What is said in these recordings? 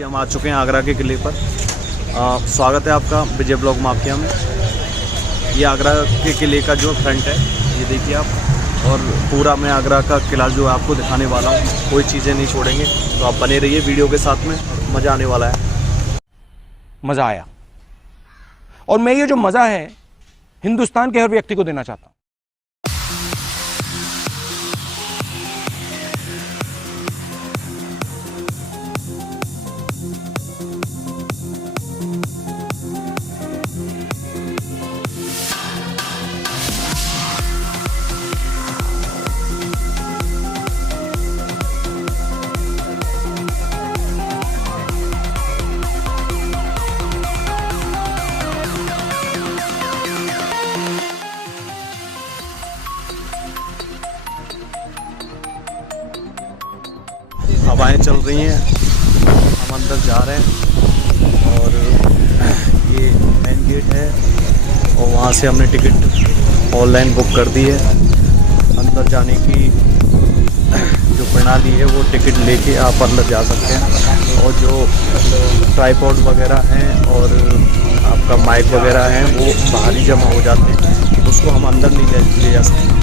Finally हम आ चुके हैं आगरा के किले पर। स्वागत है आपका विजय ब्लॉग माफिया में। ये आगरा के किले का जो फ्रंट है ये देखिए आप, और पूरा मैं आगरा का किला जो है आपको दिखाने वाला हूँ, कोई चीज़ें नहीं छोड़ेंगे। तो आप बने रहिए वीडियो के साथ में, मज़ा आने वाला है। मज़ा आया, और मैं ये जो मज़ा है हिंदुस्तान के हर व्यक्ति को देना चाहता हूँ। हवाएं चल रही हैं, हम अंदर जा रहे हैं, और ये मेन गेट है, और वहाँ से हमने टिकट ऑनलाइन बुक कर दी है। अंदर जाने की जो प्रणाली है वो टिकट लेके आप अंदर जा सकते हैं, और जो ट्राइपॉड वगैरह हैं और आपका माइक वगैरह हैं वो बाहर ही जमा हो जाते हैं, उसको हम अंदर नहीं ले जा सकते।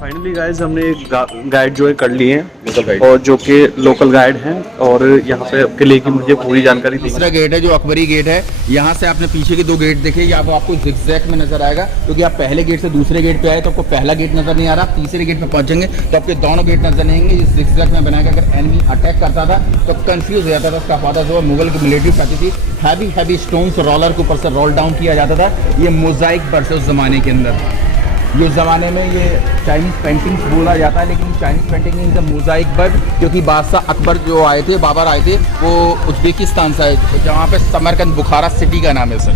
फाइनली गाइस हमने एक गाइड जो है कर लिए हैं, और जो कि लोकल गाइड हैं, और यहाँ पे किले की मुझे पूरी जानकारी दी। दूसरा गेट है जो अकबरी गेट है। यहाँ से आपने पीछे के दो गेट देखे, या वो आपको जिगजैग में नजर आएगा, क्योंकि आप पहले गेट से दूसरे गेट पे आए तो आपको पहला गेट नजर नहीं आ रहा। तीसरे गेट पे पहुंचेंगे तो आपके दोनों गेट नजर नहीं आएंगे। इस जिगजैग में बनाया, अगर एनिमी अटैक करता था तो कंफ्यूज हो जाता था। उसका फायदा जो मुगल की मिलिट्री कहती थी, हैवी स्टोन्स रोलर के ऊपर से रोल डाउन किया जाता था। ये मोजाइक बर्स उस जमाने के अंदर, ये ज़माने में ये चाइनीज़ पेंटिंग्स बोला जाता है, लेकिन Chinese painting in the Mosaic bird, क्योंकि बादशाह अकबर जो आए थे, बाबर आए थे, वो उज्बेकिस्तान से आए, जहाँ पे समरकंद बुखारा सिटी का नाम है सर।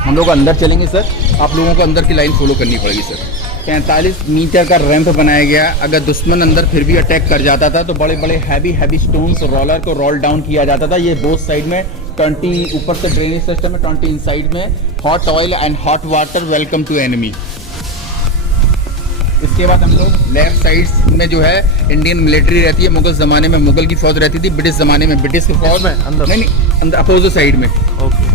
हम लोग अंदर चलेंगे सर, आप लोगों को अंदर की लाइन फॉलो करनी पड़ेगी सर। 45 मीटर का रैंप बनाया गया। अगर दुश्मन अंदर फिर भी अटैक कर जाता था तो बड़े बड़े हैवी स्टोन्स रोलर को रोल डाउन किया जाता था। ये बोथ साइड में 20 ऊपर से ड्रेनेज सिस्टम है, 20 इन साइड में hot oil and hot water, welcome to enemy. इसके बाद हम लोग लेफ्ट साइड में जो है इंडियन मिलिट्री रहती है। मुगल ज़माने में मुगल की फौज रहती थी, ब्रिटिश ज़माने में ब्रिटिश की फौज में अंदर नहीं अंदर अपोजिट साइड में।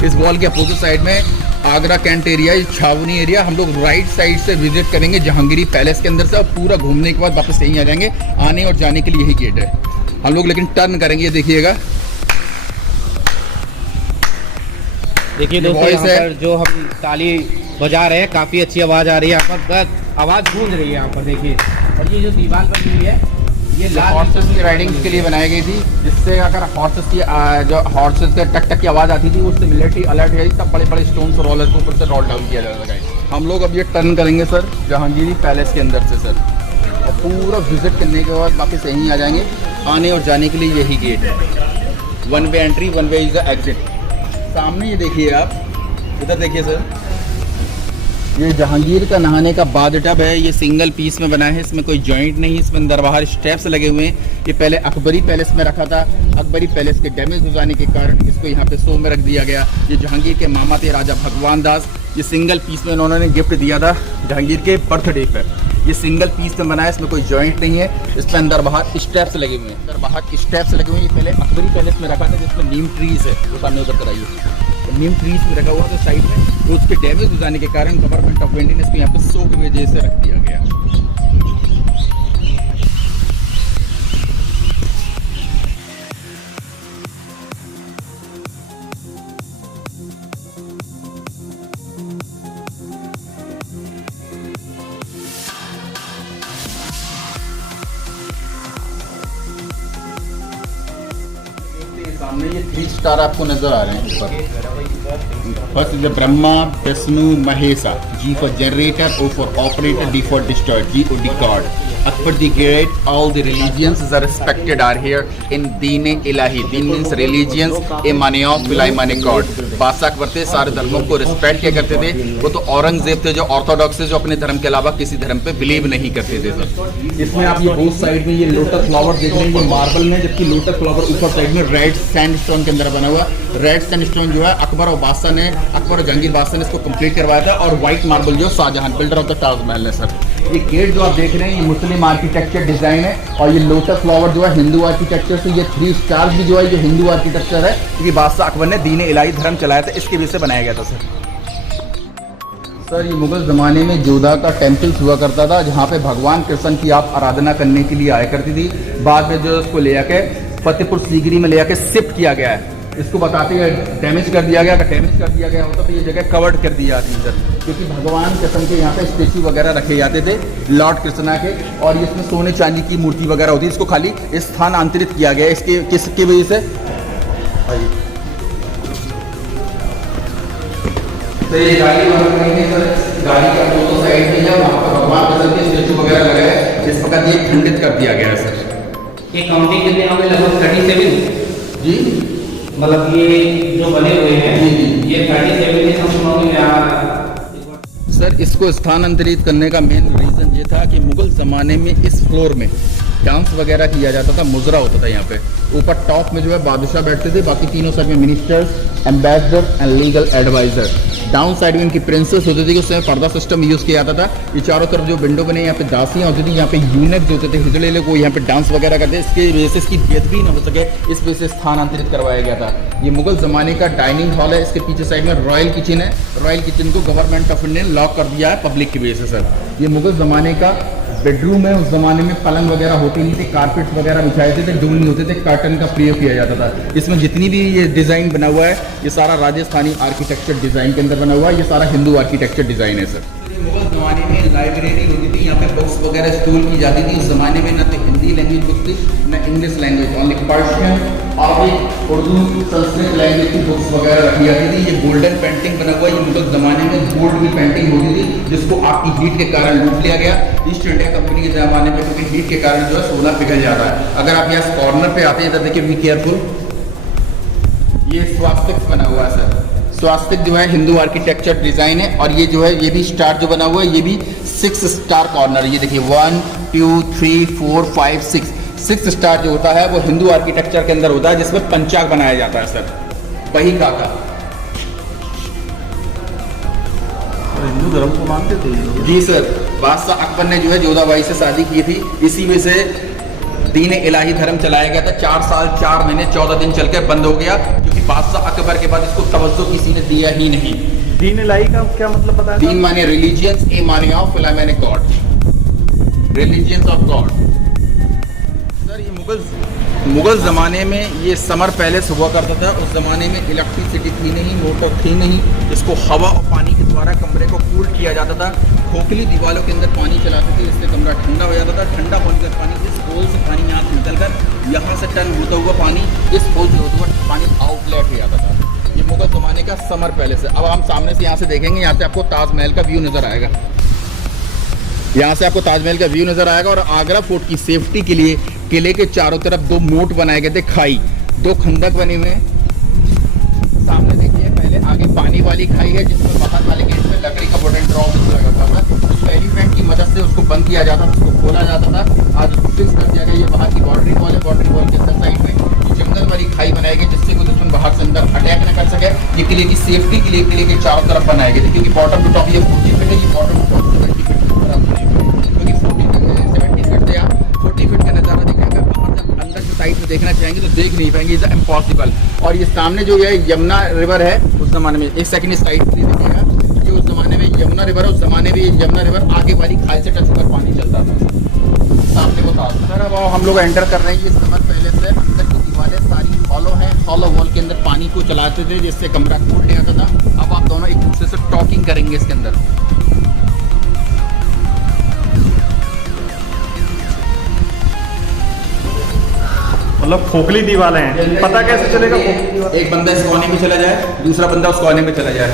इस वॉल के अपोजिट साइड में आगरा कैंट एरिया, छावनी एरिया। हम लोग राइट साइड से विजिट करेंगे जहांगीरी पैलेस के अंदर से, और पूरा घूमने के बाद वापस यहीं आ जाएंगे। आने और जाने के लिए यही गेट है। हम लोग लेकिन टर्न करेंगे, ये देखिएगा। देखिए दोस्तों, यहाँ पर जो हम ताली बजा रहे हैं, काफ़ी अच्छी आवाज़ आ रही है यहाँ पर, आवाज़ गूंज रही है यहाँ पर देखिए। और ये जो दीवार बनी हुई है, ये हॉर्सेस की राइडिंग के लिए बनाई गई थी, जिससे अगर हॉर्सेस की जो हॉर्सेस के टक टक की आवाज़ आती थी, उससे मिलिट्री अलर्ट हो जाती, तब बड़े बड़े स्टोन्स रोलर के ऊपर से रोल डाउन किया जाता था। हम लोग अब ये टर्न करेंगे सर जहांगीरी पैलेस के अंदर से सर, और पूरा विजिट करने के बाद वापस यहीं आ जाएंगे। आने और जाने के लिए यही गेट है। 1 way entry, 1 way is the exit. सामने ये देखिए आप, इधर देखिए सर, ये जहांगीर का नहाने का बाद टब है। ये सिंगल पीस में बना है, इसमें कोई जॉइंट नहीं, इसमें अंदर बाहर स्टेप्स लगे हुए हैं। ये पहले अकबरी पैलेस में रखा था, अकबरी पैलेस के डैमेज हो जाने के कारण इसको यहाँ पे शो में रख दिया गया। ये जहांगीर के मामा थे राजा भगवान दास, ये सिंगल पीस में उन्होंने गिफ्ट दिया था जहांगीर के बर्थडे पर। ये सिंगल पीस में बना है, इसमें कोई जॉइंट नहीं है। इसमें अंदर बाहर स्टेप्स लगे हुए हैं, अंदर बाहर स्टेप्स लगे हुए हैं। ये पहले अकबरी पैलेस में रखा था, जिसमें नीम ट्रीज है, वो सामने उधर कराइए, नीम ट्रीज में रखा हुआ था साइड में। तो उसके डैमेज हो जाने के कारण गवर्नमेंट ऑफ इंडिया ने इसको यहाँ पे शो की वजह से रख दिया गया। सामने ये 3 स्टार आपको नजर आ रहे हैं ऊपर। First is Brahma Vishnu Mahesha, G for generator, O for operator, D for destroyer, G O D god. Akbar the Great, all the religions are respected are here in Deen Ilahi. Deen means religions, a mane of Bilai mane God. बादशाह अकबर थे, सारे धर्मों को respect क्या करते थे। वो तो औरंगजेब थे जो ऑर्थोडॉक्स थे, जो अपने धर्म के अलावा किसी धर्म पे बिलीव नहीं करते थे सर। इसमें आप ये बोथ साइड में ये लोटस फ्लावर देख रहे हैं, ये मार्बल में, जबकि लोटस फ्लावर ऊपर साइड में रेड सैंडस्टोन के अंदर बना हुआ। रेड सैंडस्टोन जो है अकबर और बादशाह ने, अकबर और जहांगीर बादशाह ने इसको कंप्लीट करवाया था, और व्हाइट मार्बल जो Shah Jahan builder of the Taj Mahal है सर। ये गेट जो आप देख रहे हैं ये मुस्लिम आर्किटेक्चर डिजाइन है, और ये लोटस फ्लावर जो है हिंदू आर्किटेक्चर से। ये 3 स्टार भी जो है ये हिंदू आर्किटेक्चर है, क्योंकि बादशाह अकबर ने दीन इलाही धर्म चलाया था, इसके वजह से बनाया गया था सर। ये मुगल ज़माने में जोधा का टेम्पल्स हुआ करता था, जहाँ पे भगवान कृष्ण की आप आराधना करने के लिए आया करती थी। बाद में जो इसको ले आके फतेहपुर सीकरी में ले आके शिफ्ट किया गया है। इसको बताते हैं डैमेज कर दिया गया, अगर डैमेज कर दिया गया होता तो ये जगह कवर्ड कर दी जाती है सर, क्योंकि भगवान कृष्ण के यहाँ पे स्टेचू वगैरह रखे जाते थे लॉर्ड कृष्णा के, और इसमें सोने चांदी की मूर्ति वगैरह होती है। इसको खाली स्थानांतरित किया गया इसके किसकी वजह से। तो ये गाड़ी गाड़ी का दोनों साइड में है, वहाँ पर भगवान कृष्ण के स्टेचू वगैरह लगे हैं, इस प्रकार ये खंडित कर दिया गया है सर। ये काउंटिंग कितने होंगे? लगभग 37 जी, मतलब ये जो बने हुए हैं ये 37 के समझ सर। इसको स्थानांतरित करने का मेन रीज़न ये था कि मुगल ज़माने में इस फ्लोर में डांस वगैरह किया जाता था, मुजरा होता था यहाँ पे। ऊपर टॉप में जो है बादशाह बैठते थे, बाकी तीनों साइड में ministers, ambassador and legal adviser. Down side में इनकी प्रिंसेस होती थी, उसमें पर्दा सिस्टम यूज़ किया जाता था। ये चारों तरफ जो विंडो बने यहाँ पे दासियाँ होती थी, यहाँ पे यूनिक जो होते थे हिजड़े लोग, वो यहाँ पे डांस वगैरह करते। इसके वजह से इसकी डेथ भी ना हो सके, इस वजह से स्थानांतरित करवाया गया था। ये मुगल ज़माने का डाइनिंग हॉल है, इसके पीछे साइड में रॉयल किचन है। रॉयल किचन को गवर्नमेंट ऑफ इंडिया लॉक कर दिया है पब्लिक की वजह से सर। ये मुगल ज़माने का बेडरूम है। उस ज़माने में पलंग वगैरह होती नहीं थी, कारपेट वगैरह बिछाए थे, डूल नहीं होते थे, कर्टन का प्रयोग किया जाता था। इसमें जितनी भी ये डिज़ाइन बना हुआ है ये सारा राजस्थानी आर्किटेक्चर डिज़ाइन के अंदर बना हुआ है, ये सारा हिंदू आर्किटेक्चर डिज़ाइन है सर। मुगल ज़माने में लाइब्रेरी होती थी, यहाँ पे बुक्स वगैरह स्टोर की जाती थी। उस ज़माने में न तो हिंदी लैंग्वेज बुक्स थी न English language, only Persian, Arabic, Urdu, Sanskrit language की बुक्स वगैरह रखी जाती थी। ये गोल्डन पेंटिंग बना हुआ है, ये मुगल ज़माने में गोल्ड की पेंटिंग होती थी, जिसको आपकी हीट के कारण लूट लिया गया ईस्ट इंडिया कंपनी के ज़माने में, क्योंकि हीट के कारण जो है सोना पिघल जाता है। अगर आप यहाँ कॉर्नर पे आते हैं तो देखिए, बी केयरफुल, ये स्वास्तिक बना हुआ है सर। स्वास्तिक जो है हिंदू आर्किटेक्चर डिजाइन है, और ये जो है ये भी स्टार जो बना हुआ है ये भी 6 स्टार कॉर्नर। ये देखिए 1 2 3 4 5 6 स्टार जो होता है वो हिंदू आर्किटेक्चर के अंदर होता है, जिसमें पंचांग बनाया जाता है सर। वही का हिंदू धर्म को मानते थे जी सर। बादशाह अकबर ने जो है जोधाबाई से शादी की थी, इसी में से दीन इलाही धर्म चलाया गया था। 4 साल 4 महीने 14 दिन चलकर बंद हो गया, क्योंकि बादशाह अकबर के बाद इसको तवज्जो किसी ने दिया ही नहीं। दीन इलाही का क्या मतलब पता है? दीन माने रिलीजियंस, ए माने ऑफ, इलाही माने God, religions of God. Sir ये मुगल ज़माने में ये समर पैलेस हुआ करता था। उस ज़माने में इलेक्ट्रिसिटी थी नहीं, मोटर थी नहीं, इसको हवा और पानी के द्वारा कमरे को कूल किया जाता था। खोखली दीवारों के अंदर पानी चलाते थे, इससे कमरा ठंडा हो जाता था। ठंडा होने का पानी इस होल से पानी यहाँ से निकलकर यहाँ से टर्न होता हुआ पानी इस होल से होता हुआ पानी आउटलेट हो जाता था। ये मुगल ज़माने का समर पैलेस है। अब हम सामने से यहाँ से देखेंगे, यहाँ से आपको ताजमहल का व्यू नज़र आएगा। यहाँ से आपको ताजमहल का व्यू नज़र आएगा, और आगरा फोर्ट की सेफ्टी के लिए किले के चारों तरफ 2 मोट बनाए गए थे, खाई, 2 खंदक बने हुए हैं। सामने देखिए, पहले आगे पानी वाली खाई है, जिसमें बाहर वाले गेट में लकड़ी का वुडन ड्रॉप लगा था। उसको एलिफेंट की मदद से उसको बंद किया जाता था, उसको खोला जाता था। आज उसको फिक्स कर दिया गया। ये बाहर की बाउंड्री वॉल है, बाउंड्री वॉल के अंदर साइड में जंगल वाली खाई बनाई गई, जिससे कोई दुश्मन बाहर से अंदर अटैक न कर सके। ये किले की सेफ्टी के लिए किले के चारों तरफ बनाए गए थे, क्योंकि बॉटम टू टॉप ये 40 फीट है, ये बॉटम टू टॉप 70 फीट क्योंकि 70 फीट से आप 40 फीट का नज़ारा दिखाएगा। बाहर जब अंदर की साइड में देखना चाहेंगे तो देख नहीं पाएंगे, इज इम्पॉसिबल। और ये सामने जो है यमुना रिवर है, उस ज़माने में, एक सेकंड साइड से देखिएगा, ये उस ज़माने में यमुना रिवर है। उस ज़माने में यमुना रिवर आगे वाली खाई से टच होकर पानी चलता था। सामने को था सर। अब हम लोग एंटर कर रहे हैं, ये समर पहले से अंदर की दीवारें सारी हॉलो हैं। हॉलो वॉल के अंदर पानी को चलाते थे, जिससे कमरा कूल जाता था। अब आप दोनों एक दूसरे से टॉकिंग करेंगे इसके अंदर। मतलब खोखली दीवारें हैं, पता कैसे चलेगा? एक बंदा इस कोने में चला जाए, दूसरा बंदा उस कोने में चला जाए।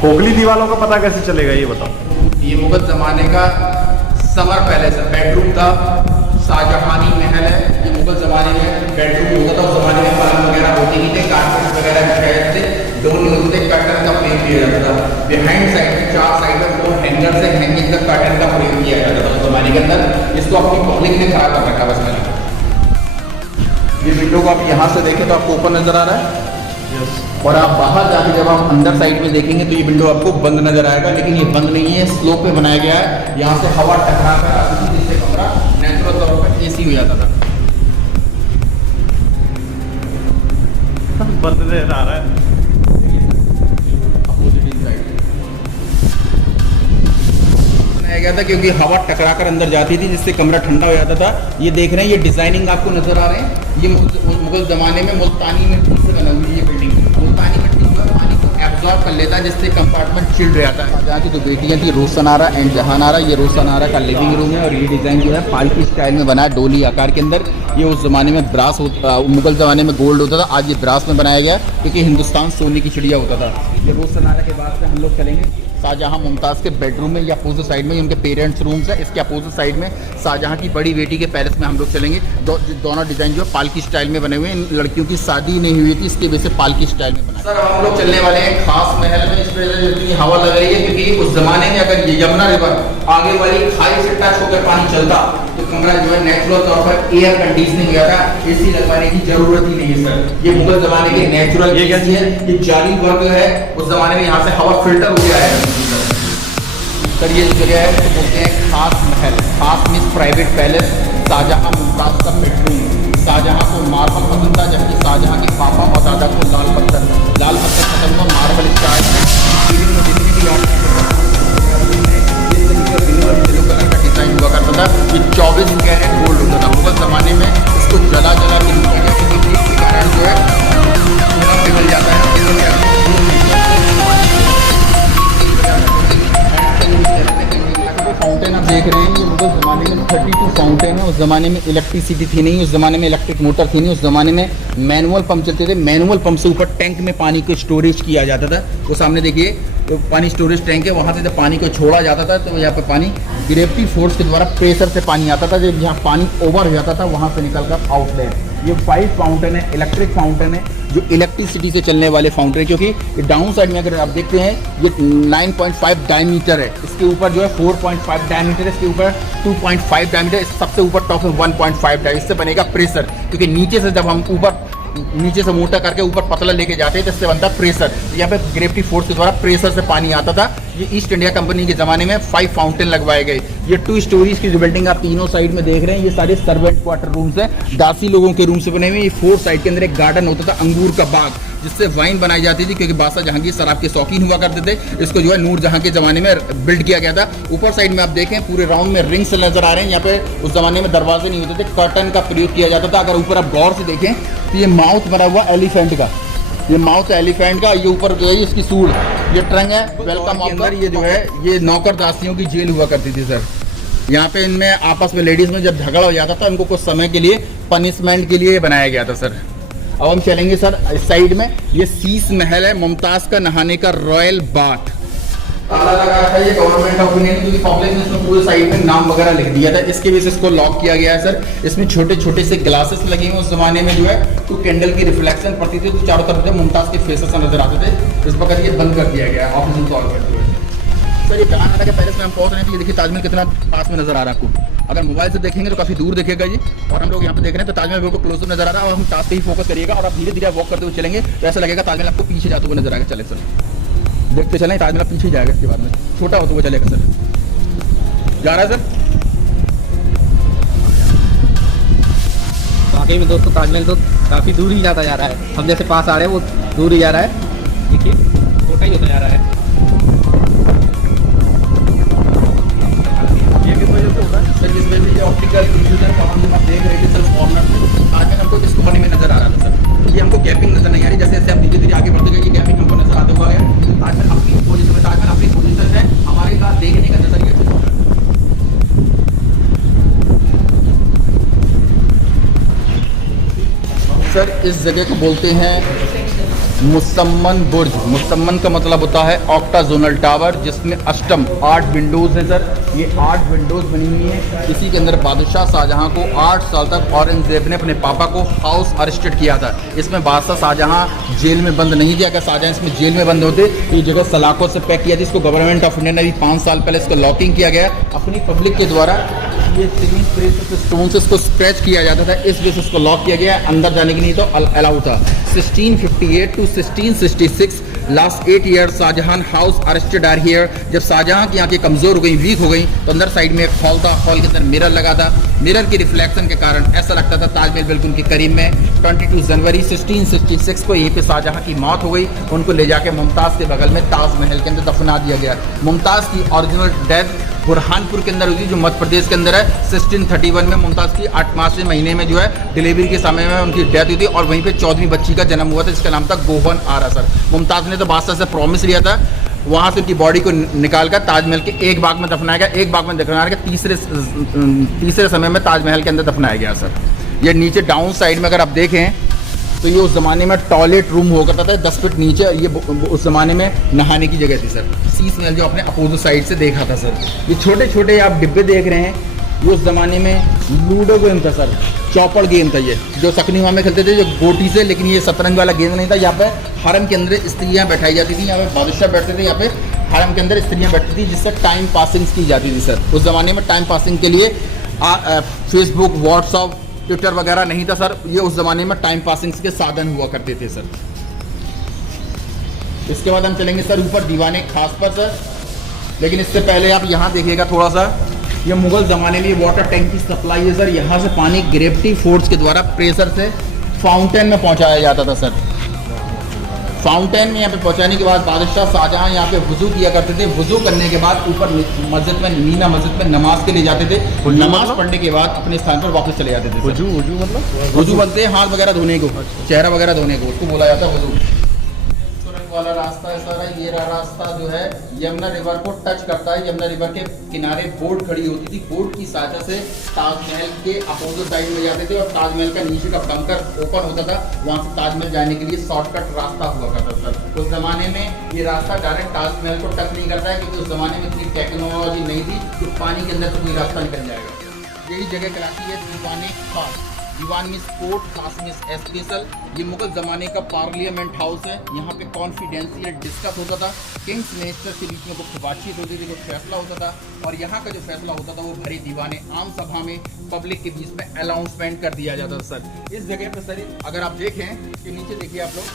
खोखली दीवारों का पता कैसे चलेगा ये बताओ। ये मुगल जमाने का समर पैलेस है, बेडरूम था, शाहजहानी महल है। ये मुगल जमाने में बेडरूम होता था, उस जमाने में पलंग वगैरह होती नहीं थे, कारपेट वगैरह बिछाए जाते थे, दोनों होते कर्टन का प्रयोग किया जाता था। बिहाइंड साइड में 4 साइड में 4 हैंगर से हैंगिंग का कर्टन का प्रयोग किया जाता था उस जमाने के अंदर। इसको अपनी पब्लिक ने खराब कर रखा बस मैंने। ये विंडो को आप यहाँ से देखें तो आपको ओपन नजर आ रहा है, और आप बाहर जाके जब आप अंदर साइड में देखेंगे तो ये विंडो आपको बंद नजर आएगा, लेकिन ये बंद नहीं है, स्लोप पे बनाया गया है। यहाँ से हवा टकरा कर आती थी, जिससे कमरा नेचुरल तौर पर एसी हो जाता था। बंद नजर आ रहा है। बनाया गया था क्योंकि हवा टकरा कर अंदर जाती थी, जिससे कमरा ठंडा हो जाता था। ये देख रहे हैं, ये डिजाइनिंग आपको नजर आ रहे हैं, ये मुगल जमाने में मुल्तानी मिट्टी से बना हुई ये बिल्डिंग। मुल्तानी मिट्टी जो है पानी को एब्जॉर्ब कर लेता है, जिससे कंपार्टमेंट चिल्ड रहता है। जहाँ की जो बेटियाँ थी रोशनारा एंड जहानारा, ये रोशनारा का लिविंग रूम है, और ये डिज़ाइन जो है पालकी स्टाइल में बना है, डोली आकार के अंदर। ये उस ज़माने में ब्रास मुगल ज़माने में गोल्ड होता था, आज ये ब्रास में बनाया गया क्योंकि हिंदुस्तान सोने की चिड़िया होता था। ये रोशनारा के बाद से हम लोग चलेंगे शाहजहां मुमताज़ के बेडरूम में, या अपोजिट साइड में उनके पेरेंट्स रूम्स है, इसके अपोजिट साइड में शाहजहां की बड़ी बेटी के पैलेस में हम लोग चलेंगे। दोनों डिज़ाइन जो है पालकी स्टाइल में बने हुए हैं, इन लड़कियों की शादी नहीं हुई थी, इसकी वजह से पालकी स्टाइल में बना। सर अब हम लोग चलने वाले हैं खास महल में। इस वजह से इतनी हवा लग रही है क्योंकि उस जमाने में अगर ये यमुना रिवर आगे वाली खाई से टच होकर पानी चलता तो कमरा जो है नेचुरल तौर पर एयर कंडीशनिंग हो जाता, एसी लगवाने की जरूरत ही नहीं है सर। ये मुगल जमाने के नेचुरल ये कैसी है, ये जाली वर्क है, उस जमाने में यहाँ से हवा फिल्टर हो गया है। सर ये जो जगह है उसको बोलते हैं खास महल, खास means private palace. Shah Jahan Mumtaz का बेडरूम। शाहजहां को मार्बल पसंद था, जबकि शाहजहां के पापा और दादा को लाल पत्थर पसंद था, मार्बल स्टाइल में सीलिंग में जितनी भी ब्लू कलर का डिजाइन हुआ करता था। ये 24 कैरेट गोल्ड होता था। मुगल जमाने में इसको जला के लूटा गया क्योंकि के कारण जो है सोना पिघल जाता है। फाउंटेन आप देख रहे हैं, ये मुगल ज़माने में 32 फाउंटेन है। उस ज़माने में इलेक्ट्रिसिटी थी नहीं, उस ज़माने में इलेक्ट्रिक मोटर थी नहीं, उस ज़माने में मैनुअल पंप चलते थे। मैनुअल पंप से ऊपर टैंक में पानी को स्टोरेज किया जाता था। वो सामने देखिए तो पानी स्टोरेज टैंक है, वहाँ से जब पानी को छोड़ा जाता था तो यहाँ पे पानी ग्रेविटी फोर्स के द्वारा प्रेशर से पानी आता था। जब यहाँ पानी ओवर हो जाता था वहाँ से निकल कर आउटलेट। ये 5 फाउंटेन है, इलेक्ट्रिक फाउंटेन है, जो इलेक्ट्रिसिटी से चलने वाले फाउंटेन है, क्योंकि डाउन साइड में अगर आप देखते हैं ये 9.5 डायमीटर है, इसके ऊपर जो है 4.5 डायमीटर है, इसके ऊपर 2.5 डायमीटर, सबसे ऊपर टॉप में 1.5 डायमीटर। इससे बनेगा प्रेशर, क्योंकि नीचे से जब हम नीचे से मोटा करके ऊपर पतला लेके जाते हैं तो इससे बनता प्रेशर। यहाँ पे ग्रेविटी फोर्स के द्वारा प्रेशर से पानी आता था। ये ईस्ट इंडिया कंपनी के ज़माने में 5 फाउंटेन लगवाए गए। ये 2 स्टोरीज की जो बिल्डिंग आप तीनों साइड में देख रहे हैं, ये सारे सर्वेंट क्वार्टर रूम्स हैं, दासी लोगों के रूम से बने हुए। ये 4 साइड के अंदर एक गार्डन होता था, अंगूर का बाग, जिससे वाइन बनाई जाती थी, क्योंकि बादशाह जहांगीर शराब के शौकीन हुआ करते थे। इसको जो है नूरजहां के ज़माने में बिल्ड किया गया था। ऊपर साइड में आप देखें पूरे राउंड में रिंग्स नजर आ रहे हैं। यहाँ पे उस जमाने में दरवाजे नहीं होते थे, कर्टन का प्रयोग किया जाता था। अगर ऊपर आप गौर से देखें तो ये माउथ बना हुआ एलिफेंट का, ये माउथ एलिफेंट का, ये ऊपर जो है इसकी सूंड, ये ट्रंक है। वेलकम अंदर ये जो है ये नौकर दासियों की जेल हुआ करती थी सर। यहाँ पे इनमें आपस में लेडीज में जब झगड़ा हो जाता था, उनको कुछ समय के लिए पनिशमेंट के लिए बनाया गया था सर। अब हम चलेंगे सर इस साइड में, ये शीश महल है, मुमताज़ का नहाने का रॉयल बाथ। ताला लगा था, ये गवर्नमेंट ऑफ इंडिया क्योंकि पब्लिक ने इसमें पूरे साइड में नाम वगैरह लिख दिया था, इसके वजह से इसको लॉक किया गया है सर। इसमें छोटे छोटे से ग्लासेस लगे हुए, उस जमाने में जो है तो कैंडल की रिफ्लेक्शन पड़ती थी, तो चारों तरफ से मुमताज़ के फेसेस नजर आते थे। इस वक्त ये बंद कर दिया गया है ऑफिस कॉल करते हुए। सर ये जहानारा के पैलेस में हम पहुंच रहे हैं, तो ये देखिए ताजमहल कितना पास में नजर आ रहा है आपको। अगर मोबाइल से देखेंगे तो काफी दूर देखेगा जी, और हम लोग यहाँ पे देख रहे हैं तो ताजमहल बिल्कुल क्लोज नजर आ रहा है। और हम टास्क पे ही फोकस करिएगा और आप धीरे धीरे वॉक करते हुए चलेंगे तो ऐसा लगेगा ताजमहल आपको पीछे जाते हुए नजर आएगा। चले सर देखते चलें, ताजमहल पीछे जाएगा, इसके बाद में छोटा होता हुआ चलेगा सर। जा रहा है सर। वाकई में दोस्तों ताजमहल तो काफ़ी दूर ही जाता जा रहा है, हम जैसे पास आ रहे हैं वो दूर ही जा रहा है। देखिए छोटा ही होता जा रहा है। ये किस वजह से होता है सर? जिस वजह से ऑप्टिकल इल्यूजन का हम देख रहे थे सर कॉर्नर में, आज हमको इसको बने में नजर आ रहा था सर। ये हमको गैपिंग नजर नहीं आ रही, जैसे जैसे हम धीरे धीरे आगे बढ़ते गए ये गैपिंग हमको नजर आते हुआ है। ताजमहल अपनी पोजीशन में, ताजमहल अपनी पोजीशन है, हमारे साथ देखने का नजरिया। सर इस जगह को बोलते हैं मुसम्मन बुर्ज। मुसम्मन का मतलब होता है ऑक्टाजोनल टावर, जिसमें अष्टम 8 विंडोज़ हैं सर। ये 8 विंडोज़ बनी हुई हैं। इसी के अंदर बादशाह शाहजहां को 8 साल तक औरंगजेब ने अपने पापा को हाउस अरेस्टेड किया था। इसमें बादशाह शाहजहां जेल में बंद नहीं किया। अगर शाहजहां इसमें जेल में बंद होते तो ये जगह सलाखों से पैक किया थी। इसको गवर्नमेंट ऑफ इंडिया ने अभी 5 साल पहले इसको लॉकिंग किया गया अपनी पब्लिक के द्वारा। ये 3 प्रेस स्टोन से इसको स्क्रैच किया जाता था, इस वजह से इसको लॉक किया गया। अंदर जाने के लिए तो अलाउ था। 1658 to 1666 last 8 year Shah Jahan house arrested are here. जब शाहजहां की आंखें कमज़ोर हो गई, वीक हो गई, तो अंदर साइड में एक हॉल था। हॉल के अंदर मिरर लगा था। मिरर के रिफ्लेक्शन के कारण ऐसा लगता था ताजमहल बिल्कुल उनके करीब में। 22 जनवरी 1666 को यहीं पे शाहजहां की मौत हो गई। उनको ले जाके मुमताज़ के बगल में ताजमहल के अंदर दफना दिया गया। मुमताज़ की ओरिजिनल डेथ बुरहानपुर के अंदर हुई थी, जो मध्य प्रदेश के अंदर है। 1631 में मुमताज़ की 8 महीने में जो है डिलीवरी के समय में उनकी डेथ हुई थी, और वहीं पे 14वीं बच्ची का जन्म हुआ था, जिसका नाम था गोहन आरा सर। मुमताज़ ने तो बादशाह से प्रॉमिस लिया था, वहाँ से उनकी बॉडी को निकाल कर ताजमहल के एक बाग में दफनाया गया। एक बाग में दफनाया गया, तीसरे समय में ताजमहल के अंदर दफनाया गया सर। ये नीचे डाउन साइड में अगर आप देखें तो ये उस ज़माने में टॉयलेट रूम हुआ करता था 10 फीट नीचे। ये उस ज़माने में नहाने की जगह थी सर। शीश महल जो आपने अपोजिट साइड से देखा था सर। ये छोटे छोटे आप डिब्बे देख रहे हैं, ये उस ज़माने में लूडो गेम था सर, चौपड़ गेम था ये, जो सकनीवा में खेलते थे जो गोटी से। लेकिन ये शतरंज वाला गेम नहीं था। यहाँ पे हरम के अंदर स्त्रियाँ बैठाई जाती थी, यहाँ पे बादशाह बैठते थे, यहाँ पे हरम के अंदर स्त्रियाँ बैठती थी, जिससे टाइम पासिंग की जाती थी सर। उस ज़माने में टाइम पासिंग के लिए फेसबुक, व्हाट्सअप, ट्विटर वगैरह नहीं था सर। ये उस ज़माने में टाइम पासिंग के साधन हुआ करते थे सर। इसके बाद हम चलेंगे सर ऊपर दीवाने खास पर सर। लेकिन इससे पहले आप यहाँ देखिएगा थोड़ा सा, ये मुगल ज़माने में वाटर टैंक की सप्लाई है सर। यहाँ से पानी ग्रेविटी फोर्स के द्वारा प्रेशर से फाउंटेन में पहुँचाया जाता था सर। फाउंटेन में यहाँ पे पहुँचाने के बाद बादशाह शाहजहां यहाँ पे वुज़ू किया करते थे। वुज़ू करने के बाद ऊपर मस्जिद में, मीना मस्जिद में नमाज के लिए जाते थे। नमाज पढ़ने के बाद अपने स्थान पर वापस चले जाते थे। वजू मतलब वुज़ू बनते हैं हाथ वगैरह धोने को, चेहरा वगैरह धोने को, उसको बोला जाता है वुज़ू। वाला रास्ता है सारा। ये रास्ता जो है यमुना रिवर को टच करता है। यमुना रिवर के किनारे बोट खड़ी होती थी। बोट की सहायता से ताजमहल के अपोजिट साइड में जाते थे, और ताजमहल का नीचे का बंकर ओपन होता था। वहाँ से ताजमहल जाने के लिए शॉर्टकट रास्ता हुआ करता था। उस जमाने में ये रास्ता डायरेक्ट ताजमहल को टच नहीं करता है, क्योंकि उस जमाने में इतनी टेक्नोलॉजी नहीं थी कि पानी के अंदर से कोई रास्ता निकल जाएगा। यही जगह कहलाती है दीवाने खास। दीवान मीन्स कोर्ट, खास मीन्स स्पेशल। ये मुगल ज़माने का पार्लियामेंट हाउस है। यहाँ पे कॉन्फिडेंशियल डिस्कस होता था। किंग्स मिनिस्टर के बीच में कुछ बातचीत होती थी, कुछ फैसला होता था, और यहाँ का जो फैसला होता था वो भरी दीवाने आम सभा में पब्लिक के बीच में अनाउंसमेंट कर दिया जाता था सर। इस जगह पर सर अगर आप देखें कि नीचे देखिए आप लोग,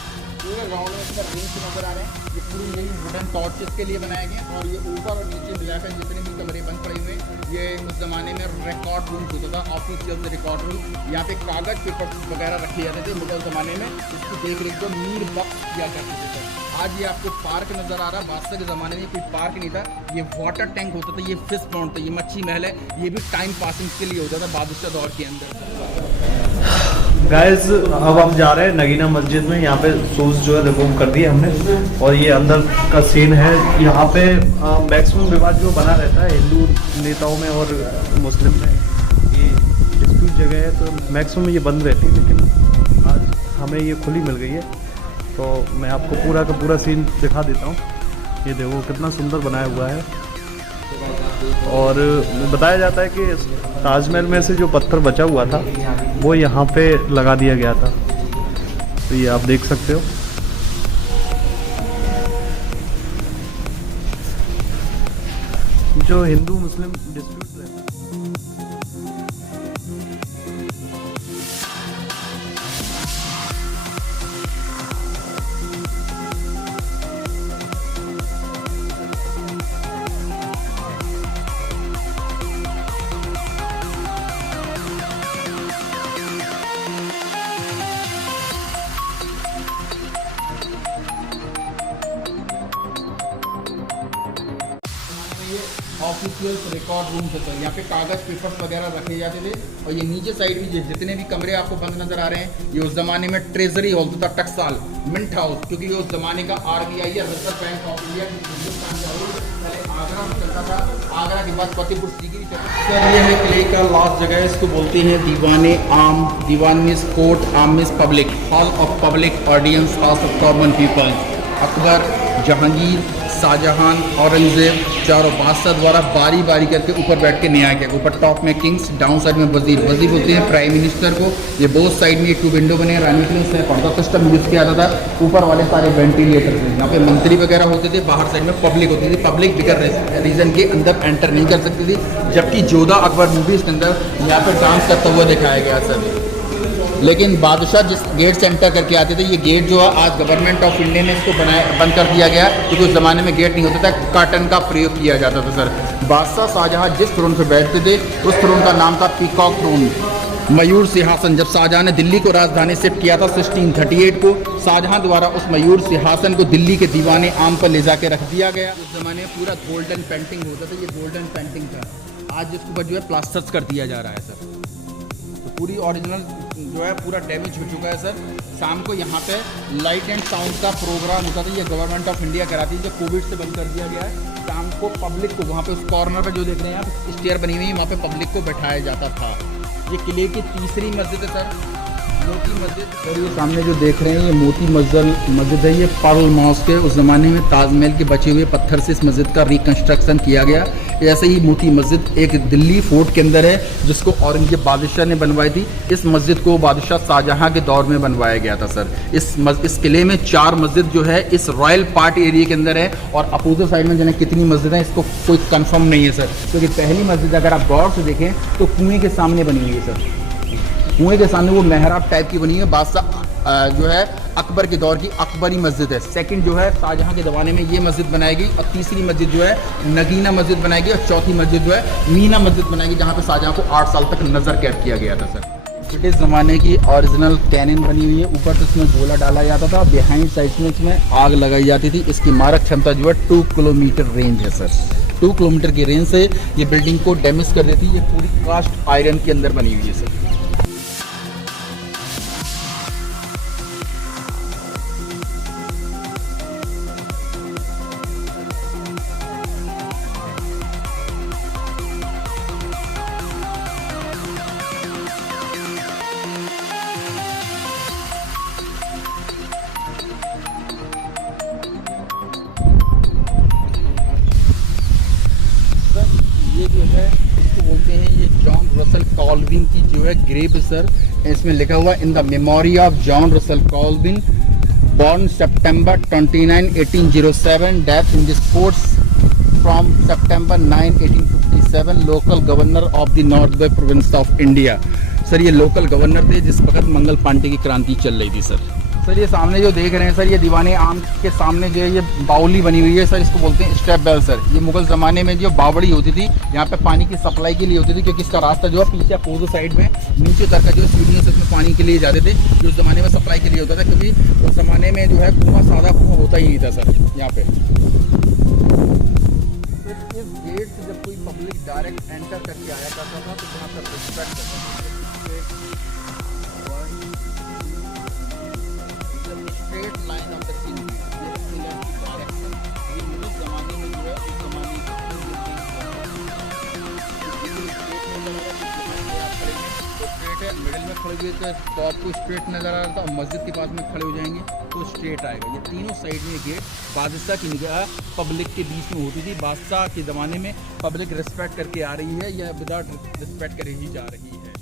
पूरे ग्राउंड में इसका रिंग्स नजर आ रहे हैं। ये पूरी यही वुडन टॉर्चेस के लिए बनाए गए, और ये ऊपर और नीचे मिलाकर जितने भी कमरे बंद पड़े हुए, ये उस ज़माने में रिकॉर्ड रूम होता था, ऑफिशियल से रिकॉर्ड रूम। यहाँ पे कागज़ पेपर वगैरह रखे जाते थे मुगल ज़माने में। इसकी देख रेख को मीर बख्श किया करते थे सर। आज ये आपको पार्क नज़र आ रहा है। बादशाह के ज़माने में कोई पार्क नहीं था, ये वाटर टैंक होता था, ये फिश पॉन्ड था, ये मच्छी महल है। ये भी टाइम पासिंग के लिए होता था बादशाह दौर के अंदर। गाइस अब हम जा रहे हैं नगीना मस्जिद में। यहाँ पे शूज़ जो है रिमूव कर दिए हमने, और ये अंदर का सीन है। यहाँ पे मैक्सिमम विवाद जो बना रहता है हिंदू नेताओं में और मुस्लिम में, ये डिस्प्यूट जगह है, तो मैक्सिमम ये बंद रहती है। लेकिन आज हमें ये खुली मिल गई है, तो मैं आपको पूरा का पूरा सीन दिखा देता हूँ। ये देखो कितना सुंदर बनाया हुआ है, और बताया जाता है कि ताजमहल में से जो पत्थर बचा हुआ था वो यहाँ पे लगा दिया गया था। तो ये आप देख सकते हो। जो हिंदू मुस्लिम डिस्प्यूट रहता है, ऑफिशियल रिकॉर्ड रूम है सर। यहाँ पे कागज पेपर्स वगैरह रखे जाते थे। और ये नीचे साइड भी जितने भी कमरे आपको बंद नजर आ रहे हैं, ये उस जमाने में ट्रेजरी हॉल था, टकसाल मिंट हाउस, क्योंकि ये उस जमाने का RBI या reserve bank of India Hindustan का पहले आगरा में चलता था। आगरा के बाद फतेहपुर सीकरी चलता। सर ये है किले का लास्ट जगह, इसको बोलते हैं दीवाने आम। दीवान मीन्स कोर्ट, आम means public, hall of public audience, house of common people. Akbar, Jahangir, Shah Jahan, Aurangzeb चारों बादशाह द्वारा बारी बारी करके ऊपर बैठ के न्याय किया। ऊपर टॉप में किंग्स, डाउन साइड में वजीर। वजीर बोलते हैं प्राइम मिनिस्टर को। ये बोथ साइड में 2 विंडो बने हैं। रानी से पर्दा सिस्टम यूज किया जाता था। ऊपर वाले सारे वेंटिलेटर थे। यहाँ पे मंत्री वगैरह होते थे। बाहर साइड में पब्लिक होती थी। पब्लिक बिगर रीजन के अंदर एंटर नहीं कर सकती थी। जबकि जोधा अकबर मूवीज के अंदर यहाँ पर डांस करता हुआ दिखाया गया सर। लेकिन बादशाह जिस गेट से एंटर करके आते थे, ये गेट जो है आज गवर्नमेंट ऑफ इंडिया ने इसको बंद कर दिया गया, क्योंकि उस ज़माने में गेट नहीं होता था, कर्टन का प्रयोग किया जाता था सर। बादशाह शाहजहां जिस थ्रोन पे बैठते थे उस थ्रोन का नाम था पीकॉक थ्रोन, मयूर सिंहासन। जब शाहजहां ने दिल्ली को राजधानी शिफ्ट किया था 1638 को, शाहजहां द्वारा उस मयूर सिंहासन को दिल्ली के दीवाने आम पर ले जाके रख दिया गया। उस ज़माने में पूरा गोल्डन पेंटिंग होता था, ये गोल्डन पेंटिंग था। आज जिसके ऊपर जो है प्लास्टर्स कर दिया जा रहा है सर। तो पूरी ओरिजिनल जो है पूरा डैमेज हो चुका है सर। शाम को यहाँ पे लाइट एंड साउंड का प्रोग्राम होता था, ये गवर्नमेंट ऑफ इंडिया कराती है, जो कोविड से बंद कर दिया गया है। शाम को पब्लिक को वहाँ पे उस कॉर्नर पे जो देख रहे हैं आप, स्टेयर बनी हुई है, वहाँ पे पब्लिक को बैठाया जाता था। ये किले की तीसरी मस्जिद है सर, मोती मस्जिद। सर ये सामने जो देख रहे हैं ये मोती मस्जिद है। ये पर्ल मॉस्क है। उस ज़माने में ताजमहल के बचे हुए पत्थर से इस मस्जिद का रिकन्स्ट्रक्शन किया गया। ऐसे ही मोती मस्जिद एक दिल्ली फोर्ट के अंदर है, जिसको औरंगजेब बादशाह ने बनवाई थी। इस मस्जिद को बादशाह शाहजहां के दौर में बनवाया गया था सर। इस किले में 4 मस्जिद जो है इस रॉयल पार्ट एरिया के अंदर है। और अपोजिट साइड में जो है कितनी मस्जिद है इसको कोई कंफर्म नहीं है सर, क्योंकि पहली मस्जिद अगर आप गौर से देखें तो कुएँ के सामने बनी हुई है सर। कुएँ के सामने वो मेहराब टाइप की बनी है। बादशाह जो है अकबर के दौर की अकबरी मस्जिद है। सेकंड जो है शाहजहां के ज़माने में ये मस्जिद बनाई गई। और तीसरी मस्जिद जो है नगीना मस्जिद बनाई गई। और चौथी मस्जिद जो है मीना मस्जिद बनाई गई, जहाँ पे शाहजहां को 8 साल तक नज़र कैद किया गया था सर। ब्रिटिश ज़माने की ओरिजिनल कैनन बनी हुई है। ऊपर से इसमें गोला डाला जाता था, बिहाइंड साइड में इसमें आग लगाई जाती थी। इसकी मारक क्षमता जो है 2 किलोमीटर रेंज है सर। 2 किलोमीटर की रेंज से ये बिल्डिंग को डैमेज कर देती है। ये पूरी कास्ट आयरन के अंदर बनी हुई है सर। ये जो है इसको बोलते हैं, ये जॉन रसल कॉल्विन की जो है ग्रेव सर। इसमें लिखा हुआ in the memory of John Russell Colvin, born September 29, 1807, death in this force from September 9, 1857, local governor of the North West province of India। Sir ये लोकल गवर्नर थे जिस वक्त मंगल पांडे की क्रांति चल रही थी सर। सर ये सामने जो देख रहे हैं सर, ये दीवाने आम के सामने जो है ये बावली बनी हुई है सर। इसको बोलते हैं स्टेप वेल सर। ये मुगल ज़माने में जो बावड़ी होती थी, यहाँ पे पानी की सप्लाई के लिए होती थी, क्योंकि इसका रास्ता जो है पीछे अपोजिट साइड में नीचे उतर का जो है सीढ़ियों से इसमें पानी के लिए जाते थे, जो उस ज़माने में सप्लाई के लिए होता था। क्योंकि उस ज़माने में जो है कुआँ सादा कुआँ होता ही नहीं था सर यहाँ पे। इस गेट से जब कोई पब्लिक डायरेक्ट एंटर करके आया करता था तो यहाँ पर रिस्पेक्ट करता था। Straight line of the king, direction ये मुगल ज़माने में जो है उस ज़माने स्ट्रेट है। मिडिल में खड़े हुए तो आपको स्ट्रेट नज़र आ रहा था। मस्जिद के पास में खड़े हो जाएंगे तो स्ट्रेट आएगा। ये तीनों साइड में गेट बादशाह की निगाह पब्लिक के बीच में होती थी। बादशाह के ज़माने में पब्लिक रिस्पेक्ट करके आ रही है या विदाउट रिस्पेक्ट करे ही जा रही है।